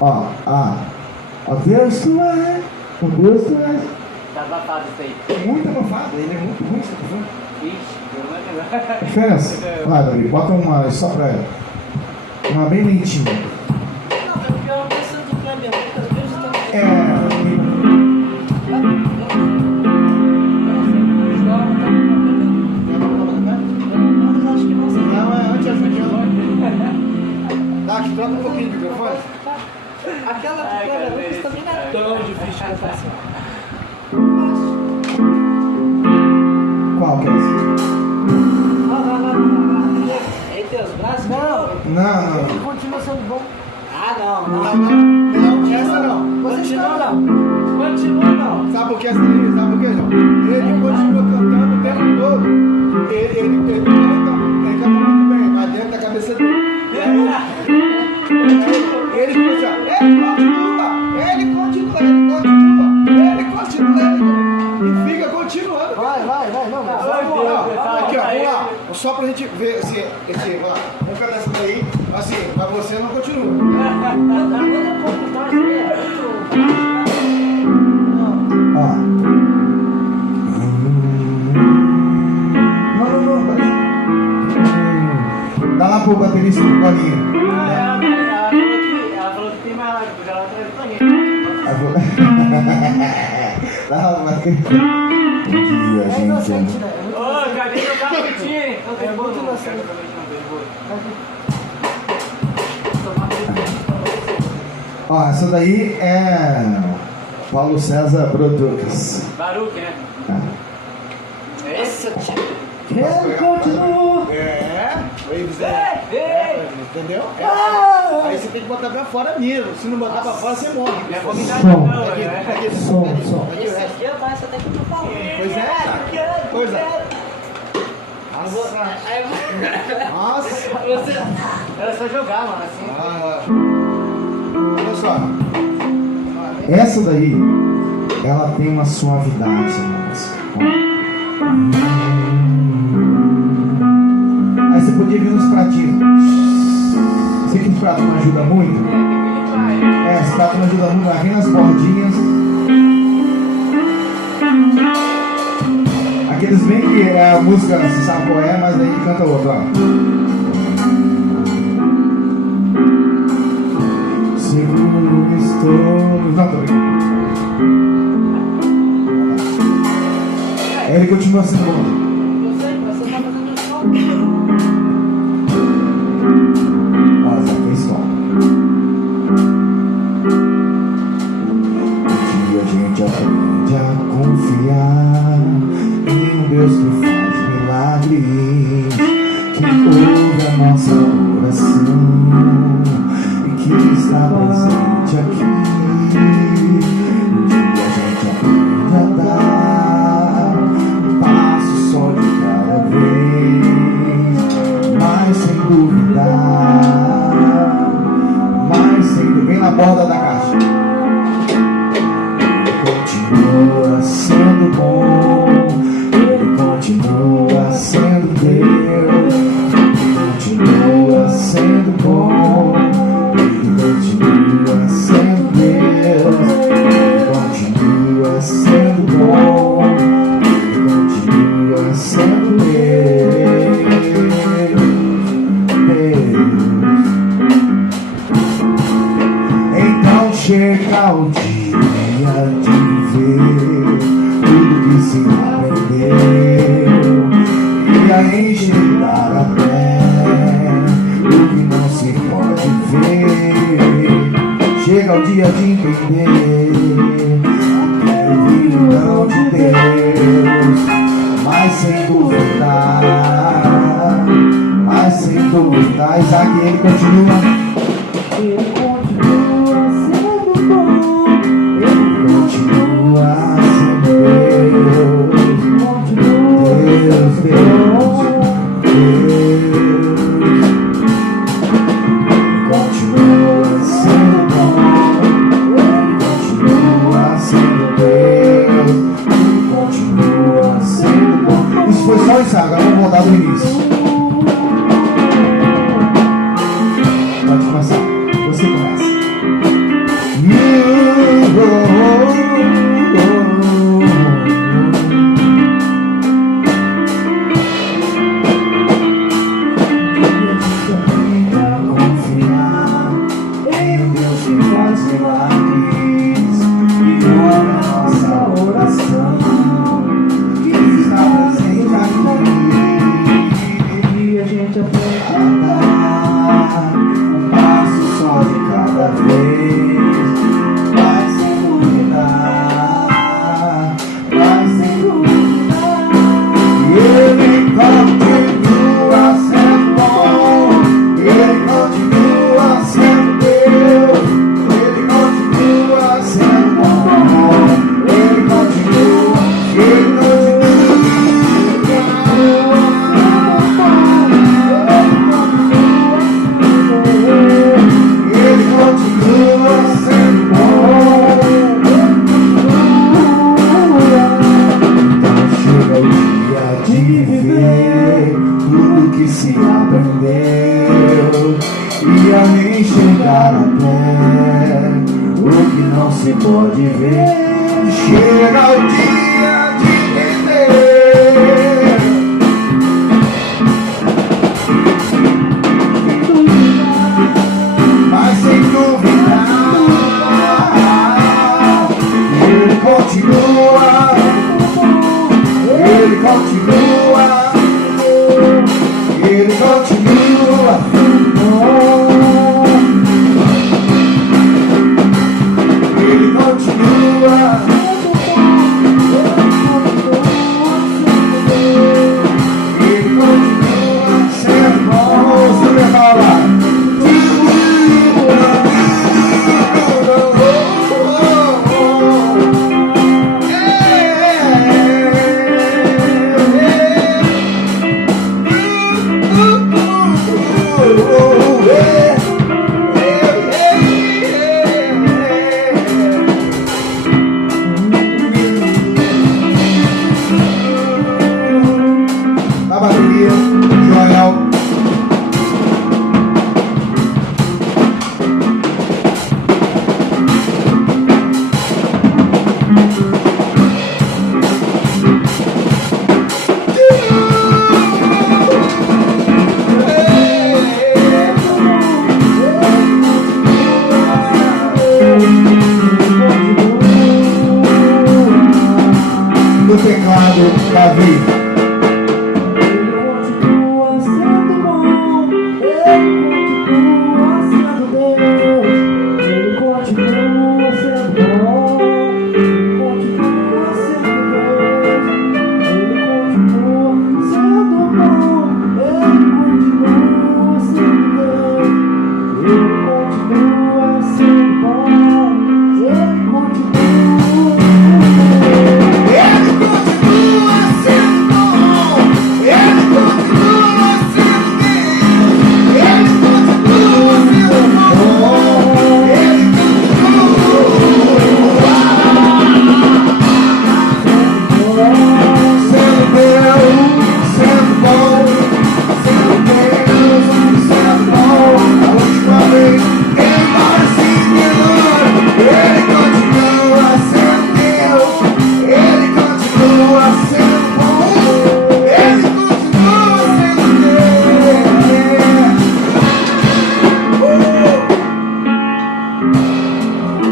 Ó Deus tu és, ó Deus tu és. Tá abafado isso aí. Muito abafado, ele é muito ruim, você tá falando? Ixi, eu não lembro. Diferença. Vai, Davi, bota uma só pra ela. Uma bem lentinha. Não, é porque eu penso do Kleber, muitas vezes eu tô... Mas acho que não sei. Não, é antes a Juliana. Dá, troca um pouquinho de microfone. Aquela do Kleber Lucas também não é tão difícil de fazer. Qual que é essa? Aí tem os braços? Não. Ele continua sendo bom. Ah, Não, essa não. Você não. Continua não. Sabe o que é essa aí? Sabe o que, João? Ele continua cantando o tempo todo. Ele canta muito bem, mas dentro da cabeça dele. Ele continua. E fica continuando. Vai, não. Aqui, ó, vamos lá. Só pra gente ver esse vamos lá. Vamos cantar essa daí, assim, mas você não continua. Não, dá lá pro baterista do colinho. Ela falou que tem mais lá, porque ela tá banheiro. Dá lá pro baterista. É inocente, né? Ô, cadê meu caputinho? É muito inocente. Ó, essa daí é Paulo César Produtos. Baruque, né? Essa tia. Quero continuar. Entendeu? Aí você tem que botar pra fora mesmo. Se não botar pra fora, você morre. É vomitar Som. não, né? Som. Esse aqui é mais até que eu tô falando. Pois é, cara. Pois é. Nossa. Era só jogar, mano, assim. Olha só. Essa daí, ela tem uma suavidade na música. Aí você podia vir nos pratinhos. Sei que os pratos não ajudam muito. Esse prato não ajuda muito, mas vem nas bordinhas. Aqueles bem que a música, você sabe qual é, mas aí canta outra, ó. Seguro estou... Não, tô brincando. Ele continua sendo bom. Eu sei, você tá fazendo som. Ó, Zé, fez som. Um dia a gente aprende a confiar em um Deus que faz milagres, que ouve a nossa oração e que está presente aqui. Um dia a gente aprende a dar um passo só de cada vez, mas sem duvidar, vem na borda da caixa. Continua sendo bom, ele continua sendo Deus, continua sendo bom, ele continua sendo Deus, ele continua sendo bom, ele continua sendo Deus. Então chega o dia de ver tudo que se aprendeu e a enxergar até o que não se pode ver. Chega o dia de entender a visão de Deus, mas sem duvidar, Isaac, ele continua. Ele continua sendo bom, ele continua sendo Deus, continua sendo bom, ele continua sendo Deus, ele continua sendo bom. Isso foi só o ensaio, agora vamos voltar do início. Pode começar, você começa.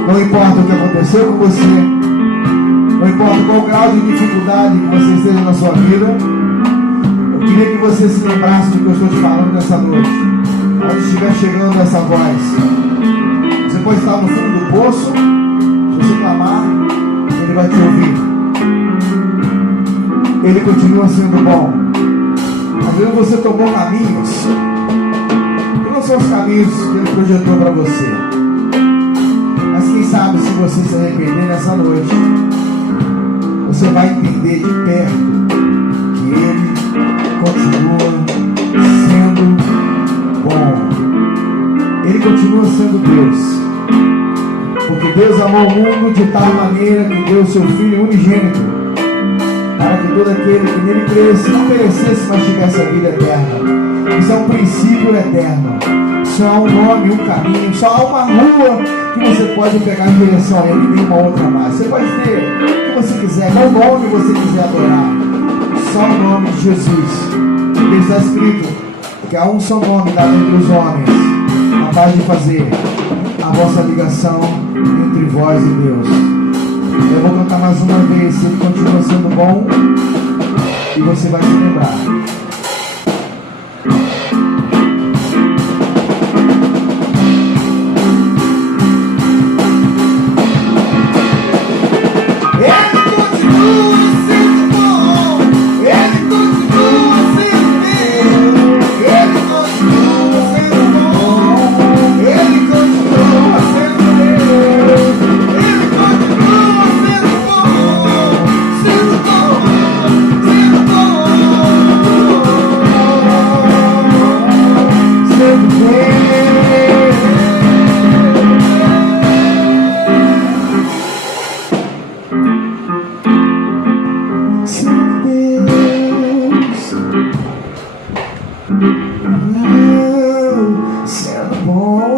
Não importa o que aconteceu com você, não importa qual grau de dificuldade que você esteja na sua vida, eu queria que você se lembrasse do que eu estou te falando nessa noite. Onde estiver chegando essa voz, você pode estar no fundo do poço. Se você clamar, Ele vai te ouvir. Ele continua sendo bom. Às vezes você tomou caminhos que não são os caminhos que Ele projetou para você. Mas quem sabe, se você se arrepender nessa noite, você vai entender de perto que Ele continua sendo bom. Ele continua sendo Deus. Porque Deus amou o mundo de tal maneira que deu o seu Filho unigênito, para que todo aquele que nele cresce não perecesse, mas tivesse a vida eterna. Isso é um princípio eterno. Só há um nome, um caminho, só há uma rua que você pode pegar em direção a Ele, nenhuma outra mais. Você pode ter o que você quiser, qual nome você quiser adorar. Só o nome de Jesus. Porque está escrito que há um só nome dado entre os homens, capaz de fazer a vossa ligação entre vós e Deus. Eu vou cantar mais uma vez, ele continua sendo bom e você vai se lembrar. Sendo bom.